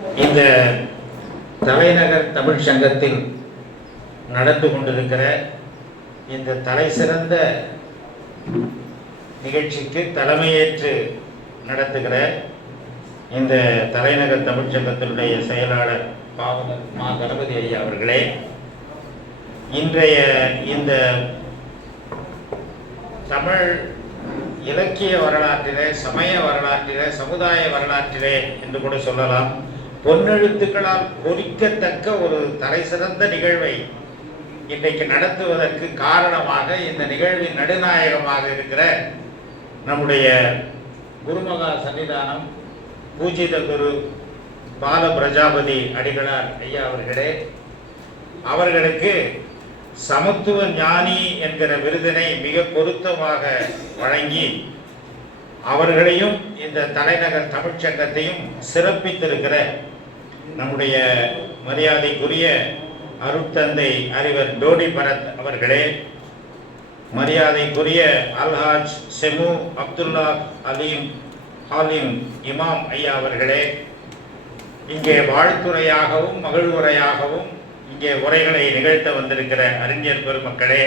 இந்த தலைநகர் தமிழ் சங்கத்தில் நடந்து கொண்டிருக்கிற இந்த தலை சிறந்த நிகழ்ச்சிக்கு தலைமையேற்று நடத்துகிற இந்த தலைநகர் தமிழ் சங்கத்தினுடைய செயலாளர் பாவலர் மா கணபதி ஐயா அவர்களே, இன்றைய இந்த தமிழ் இலக்கிய வரலாற்றிலே, சமய வரலாற்றிலே, சமுதாய வரலாற்றிலே என்று கூட சொல்லலாம், பொன்னெழுத்துக்களால் பொறிக்கத்தக்க ஒரு தலை சிறந்த நிகழ்வை இன்றைக்கு நடத்துவதற்கு காரணமாக இந்த நிகழ்வின் நடுநாயகமாக இருக்கிற நம்முடைய குருமகா சன்னிதானம் பூஜித குரு பால பிரஜாபதி அடிகளார் ஐயா அவர்களே, அவர்களுக்கு சமத்துவ ஞானி என்கிற விருதினை மிக பொருத்தமாக வழங்கி அவர்களையும் இந்த தலைநகர் தமிழ்ச்சங்கத்தையும் சிறப்பித்திருக்கிற நம்முடைய மரியாதைக்குரிய அருட்தந்தை அறிவர் டோடி பரத் அவர்களே, மரியாதைக்குரிய அல்ஹாஜ் செமு அப்துல்லா ஹாலிம் இமாம் ஐயா அவர்களே, இங்கே வாழ்த்துறையாகவும் மகிழ்வுரையாகவும் இங்கே உரைகளை நிகழ்த்த வந்திருக்கிற அறிஞர் பெருமக்களே,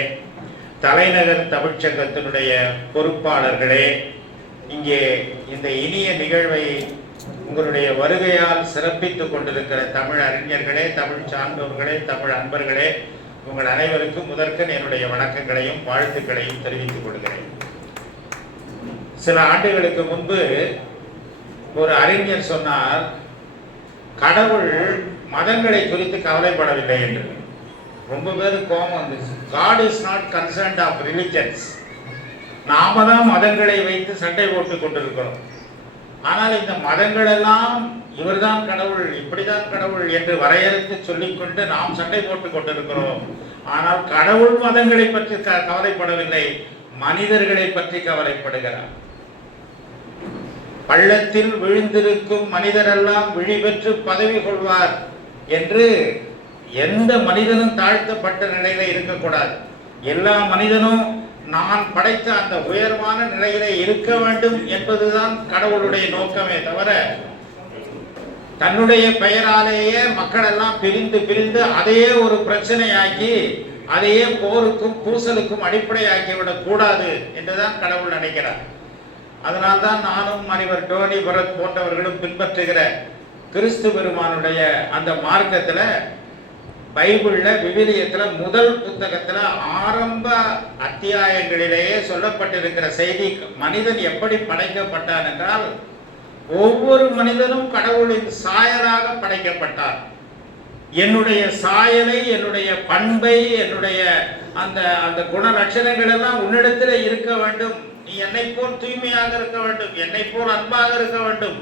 தலைநகர் தமிழ்ச்சங்கத்தினுடைய பொறுப்பாளர்களே, இங்கே இந்த இனிய நிகழ்வை உங்களுடைய வருகையால் சிறப்பித்துக் கொண்டிருக்கிற தமிழ் அறிஞர்களே, தமிழ் சார்ந்தவர்களே, தமிழ் அன்பர்களே, உங்கள் அனைவருக்கும் முதற்கண் என்னுடைய வணக்கங்களையும் வாழ்த்துக்களையும் தெரிவித்துக் கொள்கிறேன். சில ஆண்டுகளுக்கு முன்பு ஒரு அறிஞர் சொன்னார், கடவுள் மதங்களை குறித்து கவலைப்படவில்லை என்று. ரொம்ப பேருக்கு கோபம் வந்துச்சு. God is not concerned of religions. நாம தான் மதங்களை வைத்து சண்டை போட்டுக் கொண்டிருக்கிறோம். ஆனால் இந்த மதங்கள் எல்லாம் இவர்தான் கடவுள், இப்படிதான் கடவுள் என்று வரையறுத்து சொல்லிக்கொண்டு நாம் சண்டை போட்டுக் கொண்டிருக்கிறோம். ஆனால் கடவுள் மதங்களை பற்றி கவலைப்படவில்லை, மனிதர்களை பற்றி கவலைப்படுகிறார். பள்ளத்தில் விழுந்திருக்கும் மனிதரெல்லாம் விழி பெற்று பதவி கொள்வார் என்று எந்த மனிதனும் தாழ்த்தப்பட்ட நிலையில இருக்கக்கூடாது. எல்லா மனிதனும் நான் படைத்த அந்த உயர்வான நிலையில இருக்க வேண்டும் என்பதுதான் கடவுளுடைய நோக்கமே தவிர, தன்னுடைய பெயராலேயே மக்கள் எல்லாம் பிரிந்து பிரிந்து அதையே ஒரு பிரச்சனையாக்கி அதையே போருக்கும் பூசலுக்கும் அடிப்படையாக்கிவிடக் கூடாது என்றுதான் கடவுள் நினைக்கிறார். அதனால்தான் நானும் அறிவர் டோனி பரத் போன்றவர்களும் பின்பற்றுகிற கிறிஸ்து பெருமானுடைய அந்த மார்க்கத்துல, பைபிள்ல, விவிலியத்துல முதல் புத்தகத்துல ஆரம்ப அத்தியாயங்களிலேயே சொல்லப்பட்டிருக்கிற செய்தி, மனிதன் எப்படி படைக்கப்பட்டான் என்றால், ஒவ்வொரு மனிதனும் கடவுளின் சாயலாக படைக்கப்பட்டார். என்னுடைய சாயலை, என்னுடைய பண்பை, என்னுடைய அந்த அந்த குண லட்சணங்கள் எல்லாம் உன்னிடத்தில் இருக்க வேண்டும், நீ என்னை போல் தூய்மையாக இருக்க வேண்டும், என்னை போல் அன்பாக இருக்க வேண்டும்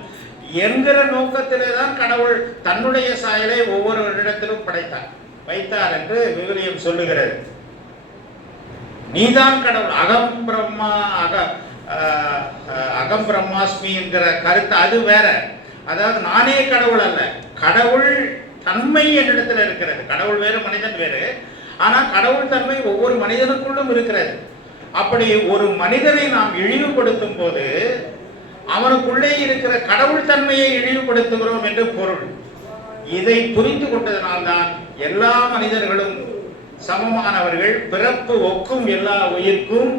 என்கிற நோக்கத்திலே தான் கடவுள் தன்னுடைய சாயலை ஒவ்வொரு இடத்திலும் வைத்தார் என்று விவிலியம் சொல்லுகிறது. நீதான் கடவுள், அகம் பிரம்மாஸ்மி என்கிற கருத்து அது வேற. அதாவது நானே கடவுள் அல்ல, கடவுள் தன்மை என்னிடத்தில் இருக்கிறது. கடவுள் வேறு, மனிதன் வேறு. ஆனா கடவுள் தன்மை ஒவ்வொரு மனிதனுக்குள்ளும் இருக்கிறது. அப்படி ஒரு மனிதனை நாம் இழிவுபடுத்தும் போது அவனுக்குள்ளே இருக்கிற கடவுள் தன்மையை இழிவுபடுத்துகிறோம் என்று பொருள். இதை புரிந்து கொண்டதனால்தான் எல்லா மனிதர்களும் சமமானவர்கள், பிறப்பு ஒக்கும் எல்லா உயிர்க்கும்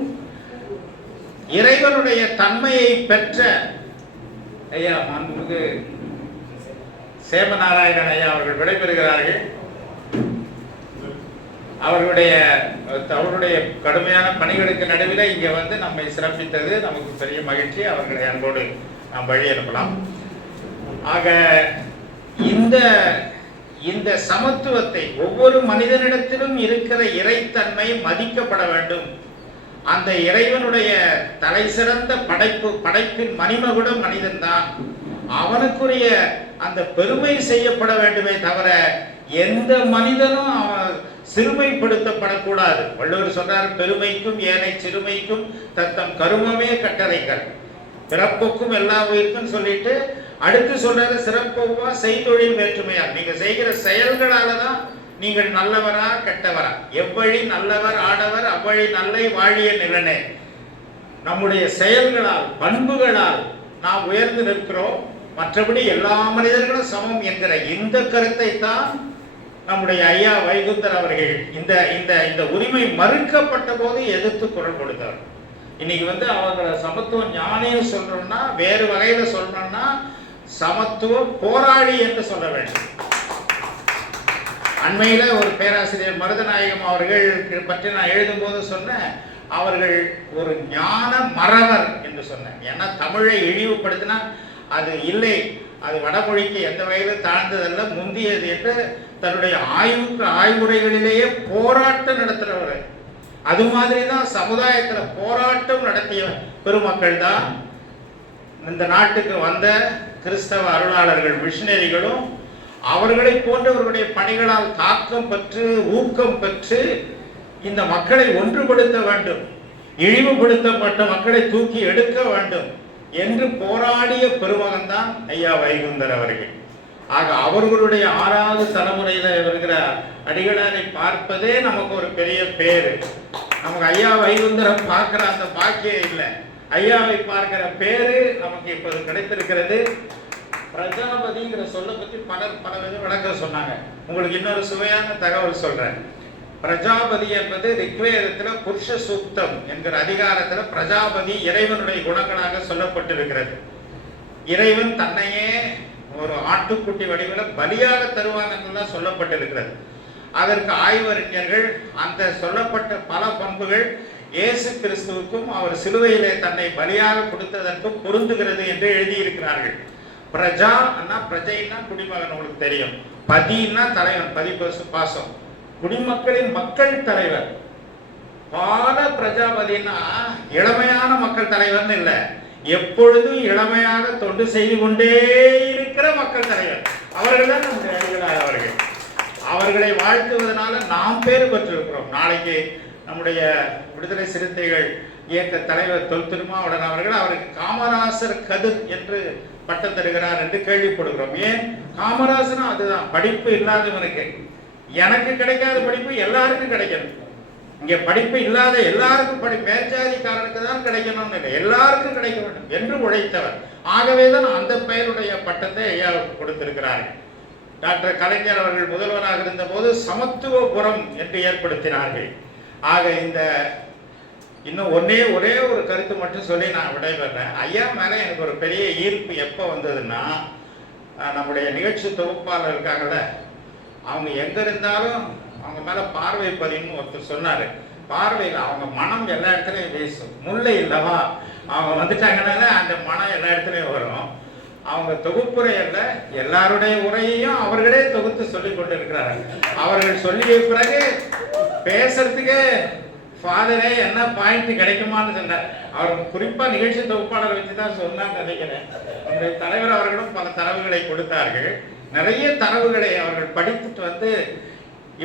இறைவனுடைய தன்மையை பெற்ற ஐயா மாண்புமிகு சேமநாராயணன் ஐயா அவர்கள் விடைபெறுகிறார்கள். அவர்களுடைய கடுமையான பணிகளுக்கு நடுவில் இங்கே வந்து நம்மை சிறப்பித்தது நமக்கு பெரிய மகிழ்ச்சி. அவர்களை அன்போடு நாம் வழி அனுப்பலாம். ஆக இந்த சமத்துவத்தை, ஒவ்வொரு மனிதனிடத்திலும் இருக்கிற இறைத்தன்மை மதிக்கப்பட வேண்டும். அந்த இறைவனுடைய தலை சிறந்த படைப்பின் மணிமகுடம் மனிதன்தான். அவனுக்குரிய அந்த பெருமை செய்யப்பட வேண்டுமே தவிர எந்த மனிதனும் அவன் சிறுமைப்படுத்தப்படக்கூடாது. வள்ளுவர் சொல்றார், பெருமைக்கும் ஏனை சிறுமைக்கும் தத்தம் கருமமே கட்டளைகள், பிறப்புக்கும் எல்லா உயிருக்கும் சொல்லிட்டு அடுத்து சொல்றது சிறப்பா செய்தொழில் வேற்றுமையா. நீங்க செய்கிற செயல்களால தான் நீங்கள் நல்லவரா கெட்டவரா. எவ்வழி நல்லவர் ஆடவர் அவ்வழி நல்லை வாழிய நிலனே. நம்முடைய செயல்களால், பண்புகளால் நாம் உயர்ந்து நிற்கிறோம். மற்றபடி எல்லா மனிதர்களும் சமம் என்கிற இந்த கருத்தை தான் நம்முடைய ஐயா வைகுந்தர் அவர்கள் இந்த இந்த இந்த உரிமை மறுக்கப்பட்ட போது எதிர்த்து குரல் கொடுத்தார். இன்னைக்கு அவங்க சமத்துவ ஞானின்னு சொல்றோம்னா, வேறு வகையில சொல்லணும்னா சமத்துவ போராளி என்று சொல்ல வேண்டும். அண்மையில ஒரு பேராசிரியர் மருதநாயகம் அவர்கள் பற்றி நான் எழுதும் போது சொன்னேன், அவர்கள் ஒரு ஞான மறவர் என்று சொன்னேன். ஏன்னா தமிழை இழிவுபடுத்தினா அது இல்லை, அது வடமொழிக்கு எந்த வகையிலும் தாழ்ந்ததல்ல, முந்தியது என்று தன்னுடைய ஆய்வுரைகளிலேயே போராட்டம் நடத்துறவர். அது மாதிரி தான் சமுதாயத்தில் போராட்டம் நடத்திய பெருமக்கள் தான் இந்த நாட்டுக்கு வந்த கிறிஸ்தவ அருளாளர்கள், மிஷினரிகளும் அவர்களை போன்றவர்களுடைய பணிகளால் தாக்கம் பெற்று ஊக்கம் பெற்று இந்த மக்களை ஒன்றுபடுத்த வேண்டும், இழிவுபடுத்தப்பட்ட மக்களை தூக்கி எடுக்க வேண்டும் என்று போராடிய பெருமகன் தான் ஐயா வைகுந்தர் அவர்கள். ஆக அவர்களுடைய 6வது தலைமுறையில் இருக்கிற அடிகளாரை பார்ப்பதே நமக்கு ஒரு பெரிய பேரு. நமக்கு ஐயா வைகுந்தரை பார்க்கிற அந்த பாக்கியம் இல்லை, ஐயாவை பார்க்கிற பேரு நமக்கு இப்போது கிடைத்திருக்கிறது. பிரஜாபதிங்கிற சொல்ல பற்றி பலர் பல வித விளக்கம் சொன்னாங்க. உங்களுக்கு இன்னொரு சுவையான தகவல் சொல்றேன். பிரஜாபதி என்பது ரிக்வேதத்தில் புருஷ சூக்தம் என்கிற அதிகாரத்தில் பிரஜாபதி இறைவனுடைய குணங்களாக சொல்லப்பட்டிருக்கிறது. இறைவன் தன்னையே ஒரு ஆட்டுக்குட்டி வடிவில் பலியாக தருவான் என்றுதான் சொல்லப்பட்டிருக்கிறது. அதற்கு ஆய்வறிஞர்கள் அந்த சொல்லப்பட்ட பல பண்புகள் இயேசு கிறிஸ்துவுக்கும் அவர் சிலுவையிலே தன்னை பலியாக கொடுத்ததற்கும் பொருந்துகிறது என்று எழுதியிருக்கிறார்கள். பிரஜா அண்ணா, பிரஜைன்னா குடிமகன், உங்களுக்கு தெரியும். பதின்னா தலைவன், பதிபசு பாசம், குடிமக்களின் மக்கள் தலைவர். பால பிரஜாபதினா இளமையான மக்கள் தலைவர்னு இல்லை, எப்பொழுதும் இளமையாக தொண்டு செய்து கொண்டே இருக்கிற மக்கள் தலைவர். அவர்கள் தான் நம்முடைய அடிகளார் அவர்கள். அவர்களை வாழ்த்துவதனால நாம் பேர் பெற்றிருக்கிறோம். நாளைக்கு நம்முடைய விடுதலை சிறுத்தைகள் இயக்க தலைவர் தொல் திருமாவளவன் அவர்கள் அவருக்கு காமராசர் கதிர் என்று பட்டம் தருகிறார் என்று கேள்விப்படுகிறோம். ஏன் காமராசனா? அதுதான், படிப்பு இல்லாதவனுக்கு. எனக்கு கிடைக்காத படிப்பு எல்லாருக்கும் கிடைக்கணும். இங்க படிப்பு இல்லாத எல்லாருக்கும் மேற்சாதிக்காரனுக்கு தான் கிடைக்கணும்னு இல்லை, எல்லாருக்கும் கிடைக்க வேண்டும் என்று உழைத்தவர். ஆகவே தான் அந்த பெயருடைய பட்டத்தை ஐயாவுக்கு கொடுத்திருக்கிறார்கள். டாக்டர் கலைஞர் அவர்கள் முதல்வராக இருந்த போது சமத்துவபுரம் என்று ஏற்படுத்தினார்கள். ஆக இந்த இன்னும் ஒரே ஒரு கருத்து மட்டும் சொல்லி நான் விடைபெறேன். ஐயா மேலே எனக்கு ஒரு பெரிய ஈர்ப்பு எப்போ வந்ததுன்னா, நம்முடைய நிகழ்ச்சி தொகுப்பாளர் இருக்காங்கல்ல, அவங்க எங்க இருந்தாலும் அவங்க மேல பார்வை பதின்னு ஒருத்தர் சொன்னாரு. பார்வையில் அவங்க மனம் எல்லா இடத்துலையும் வீசும். முல்லை இல்லவா, அவங்க வந்துட்டாங்கனால அந்த மனம் எல்லா இடத்துலையும் வரும். அவங்க தொகுப்புரையல்ல, எல்லாருடைய உரையையும் அவர்களே தொகுத்து சொல்லி கொண்டு இருக்கிறார்கள். அவர்கள் சொல்லிய பிறகு பேசுறதுக்கு ஃபாதரே என்ன பாயிண்ட் கிடைக்குமான்னு சொன்னார். அவர் குறிப்பா நிகழ்ச்சி தொகுப்பாளர் வச்சு தான் சொன்னான்னு நினைக்கிறேன். நம்முடைய தலைவர் அவர்களும் பல தரவுகளை கொடுத்தார்கள். நிறைய தரவுகளை அவர்கள் படித்துட்டு வந்து,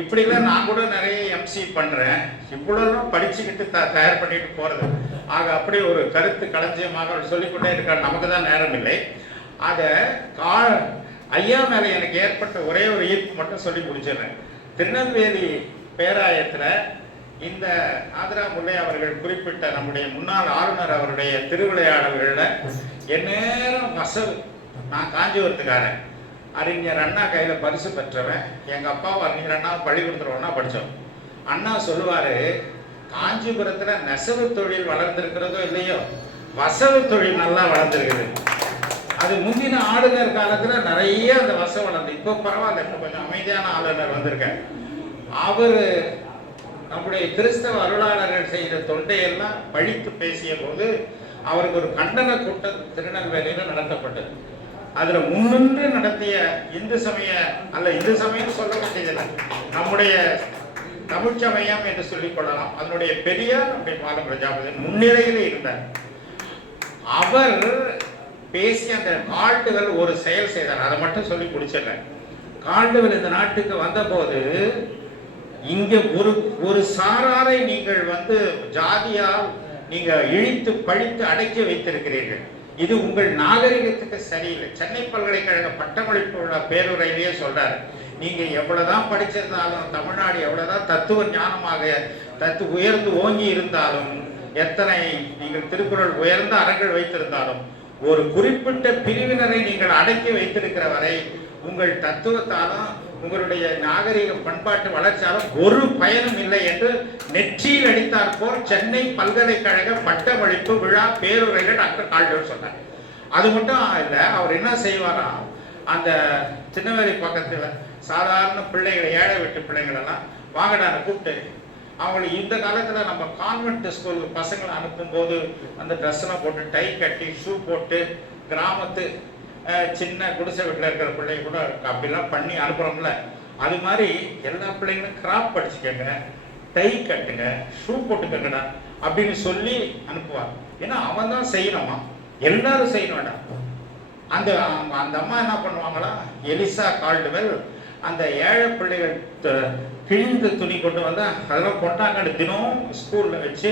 இப்படிலாம் நான் கூட நிறைய எம்சி பண்றேன், இவ்வளவு படிச்சுக்கிட்டு தயார் பண்ணிட்டு போறது. ஆக அப்படி ஒரு கருத்து களஞ்சியமாக அவர் சொல்லிக்கொண்டே இருக்கார். நமக்கு தான் நேரம் இல்லை. ஆக ஐயா மேல எனக்கு ஏற்பட்ட ஒரே ஒரு ஈர்ப்பு மட்டும் சொல்லி முடிச்சிடுறேன். திருநெல்வேலி பேராயத்துல இந்த ஆதிரா முல்லை அவர்கள் குறிப்பிட்ட நம்முடைய முன்னாள் ஆளுநர் அவருடைய திருவிளையாடல்கள்ல எந்நேரம் வசவு. நான் காஞ்சிபுரத்துக்காரன், அறிஞர் அண்ணா கையில பரிசு பெற்றவன். எங்க அப்பாவும் அறிஞர் அண்ணா பள்ளிக்கூடத்துல ஒன்னா படித்தோம். அண்ணா சொல்லுவாரு, காஞ்சிபுரத்துல நெசவு தொழில் வளர்ந்திருக்கிறதோ இல்லையோ, வசவு தொழில் நல்லா வளர்ந்துருக்குது. அது முந்தின ஆளுநர் காலத்துல நிறைய அந்த வசம் வளர்ந்து, இப்போ பரவாயில்ல, இப்போ கொஞ்சம் அமைதியான ஆளுநர் வந்திருக்கார். அவரு நம்முடைய கிறிஸ்தவ அருளாளர்கள் செய்த தொண்டையெல்லாம் பழித்து பேசிய போது அவருக்கு ஒரு கண்டன கூட்டம் திருநெல்வேலியில் நடத்தப்பட்டது. அதுல முன்னின்று நடத்திய இந்து சமயம் சொல்ல வேண்டியதில்லை, நம்முடைய தமிழ் சமயம் என்று சொல்லிக் கொள்ளலாம். அதனுடைய பெரியார் நம்முடைய பால பிரஜாபதி முன்னிலையில் இருந்தார். அவர் பேசிய அந்த கால்டுகள் ஒரு செயல் செய்தார். அதை மட்டும் சொல்லி முடிச்சிடறேன். கால்டுகள் இந்த நாட்டுக்கு வந்த போது, இங்க ஒரு சாராரை நீங்கள் ஜாதியால் நீங்க இழித்து பழித்து அடக்கி வைத்திருக்கிறீர்கள், இது உங்கள் நாகரிகத்துக்கு சரியில்லை. சென்னை பல்கலைக்கழக பட்டமளிப்பு உள்ள பேருரையிலேயே சொல்றாரு, நீங்க எவ்வளவுதான் படிச்சிருந்தாலும், தமிழ்நாடு எவ்வளவுதான் தத்துவ ஞானமாக உயர்ந்து ஓங்கி இருந்தாலும், எத்தனை நீங்கள் திருக்குறள் உயர்ந்த அரங்கள் வைத்திருந்தாலும், ஒரு குறிப்பிட்ட பிரிவினரை நீங்கள் அடக்கி வைத்திருக்கிற வரை உங்கள் தத்துவத்தாலும் உங்களுடைய நாகரிக பண்பாட்டு வளர்ச்சியாலும் ஒரு பயனும் இல்லை என்று நெற்றியில் அடித்தார் போல் சென்னை பல்கலைக்கழக பட்டமளிப்பு விழா பேருரையில் டாக்டர் கால்டோர் சொன்னார். அது மட்டும் இல்லை, அவர் என்ன செய்வாரா, அந்த சின்னவேலி பக்கத்தில் சாதாரண பிள்ளைகளை, ஏழை வீட்டு பிள்ளைங்களெல்லாம் வாங்கடான கூப்பிட்டு அவங்களுக்கு இந்த காலத்தில் நம்ம கான்வென்ட் ஸ்கூலுக்கு பசங்களை அனுப்பும்போது அந்த ட்ரெஸ்ஸெல்லாம் போட்டு டை கட்டி ஷூ போட்டு கிராமத்து சின்ன குடிசை வீட்டில் இருக்கிற பிள்ளைங்க கூட அப்படிலாம் பண்ணி அனுப்புகிறோம்ல, அது மாதிரி எல்லா பிள்ளைங்களும் கிராப் படிச்சுக்கங்க, டை கட்டுங்க, ஷூ போட்டுக்கங்கடா அப்படின்னு சொல்லி அனுப்புவார். ஏன்னா அவன் தான் செய்யணுமா, எல்லாரும் செய்யணும் வேண்டாம். அந்த அந்த அம்மா என்ன பண்ணுவாங்களா, எலிசா கால்டுவெல் அந்த ஏழை பிள்ளைகள் கிழிந்த துணி கொண்டு வந்து அதெல்லாம் கொண்டாங்க தினம் ஸ்கூலில் வச்சு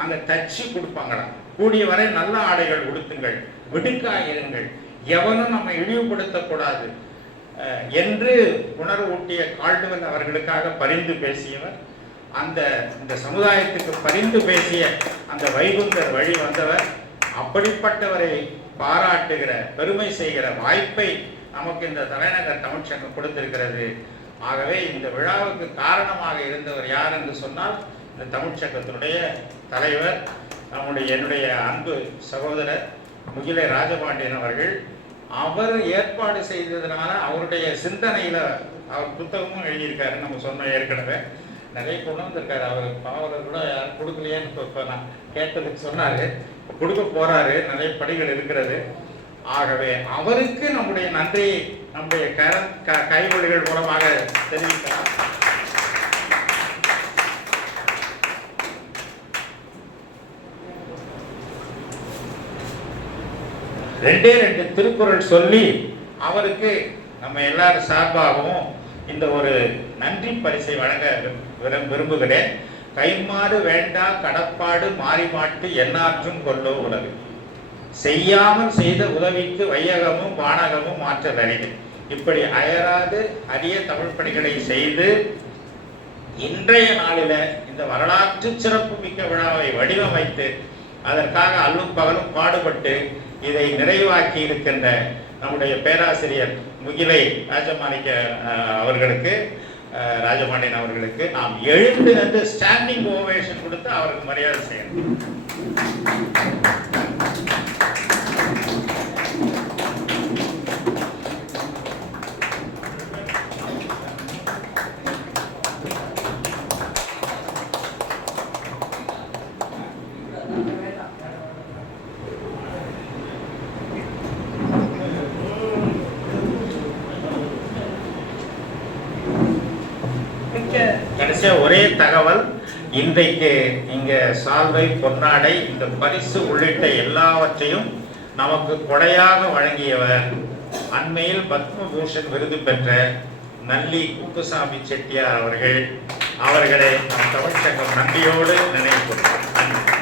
அங்கே தச்சு கொடுப்பாங்களாம். கூடிய வரை நல்ல ஆடைகள் உடுத்துங்கள், விடுக்காயிருங்கள், எவனும் நம்ம இழிவுபடுத்தக்கூடாது என்று உணர்வூட்டிய கால்டுவெல் அவர்களுக்காக பரிந்து பேசியவர். இந்த சமுதாயத்துக்கு பரிந்து பேசிய அந்த வைகுந்தர் வழி வந்தவர். அப்படிப்பட்டவரை பாராட்டுகிற, பெருமை செய்கிற வாய்ப்பை நமக்கு இந்த தலைநகர் தமிழ்ச்சங்கம் கொடுத்திருக்கிறது. ஆகவே இந்த விழாவுக்கு காரணமாக இருந்தவர் யார் என்று சொன்னால் இந்த தமிழ்ச்சங்கத்தினுடைய தலைவர், என்னுடைய அன்பு சகோதரர் முகிலை ராஜபாண்டியன் அவர்கள். அவர் ஏற்பாடு செய்ததுனால அவருடைய சிந்தனையில் அவர் புத்தகமும் எழுதியிருக்காரு. நம்ம சொன்ன ஏற்கனவே நிறைய கொண்டு வந்திருக்காரு. அவர் கூட யாரும் கொடுக்கலையேன்னு இப்போ நான் கேட்டதுக்கு சொன்னார், கொடுக்க போகிறாரு, நிறைய படிகள் இருக்கிறது. ஆகவே அவருக்கு நம்முடைய நன்றியை நம்முடைய கைமொழிகள் மூலமாக தெரிவிக்கலாம். ரெண்டே திருக்குறள் சொல்லி அவருக்கு நம்ம எல்லாரும் சார்பாகவும் இந்த ஒரு நன்றி பரிசை வழங்க விரும்புகிறேன். கைமாறு வேண்டா கடப்பாடு மாறி மாட்டு எண்ணாற்றும் கொல்லோ உலகு, செய்யாமல் செய்த உதவிக்கு வையகமும் வானகமும் மாற்றல் அறிவு. இப்படி அயராது அரிய தமிழ் பணிகளை செய்து இன்றைய நாளில் இந்த வரலாற்று சிறப்பு மிக்க விழாவை வடிவமைத்து அதற்காக அல்லும் பகலும் பாடுபட்டு இதை நிறைவாக்கி இருக்கின்ற நம்முடைய பேராசிரியர் முகிலை ராஜபாண்டியன் அவர்களுக்கு நாம் எழுந்து நின்று ஸ்டாண்டிங் ஓவேஷன் கொடுத்து அவருக்கு மரியாதை செய்யணும். கடைசியா ஒரே தகவல், இன்றைக்கு இங்க சால்வை, பொன்னாடை, இந்த பரிசு உள்ளிட்ட எல்லாவற்றையும் நமக்கு கொடையாக வழங்கியவர் அண்மையில் பத்மபூஷன் விருது பெற்ற நல்லி குப்புசாமி செட்டியார் அவர்களை தமிழ்ச்சங்கம் நன்றியோடு நினைவு கூறுகிறோம்.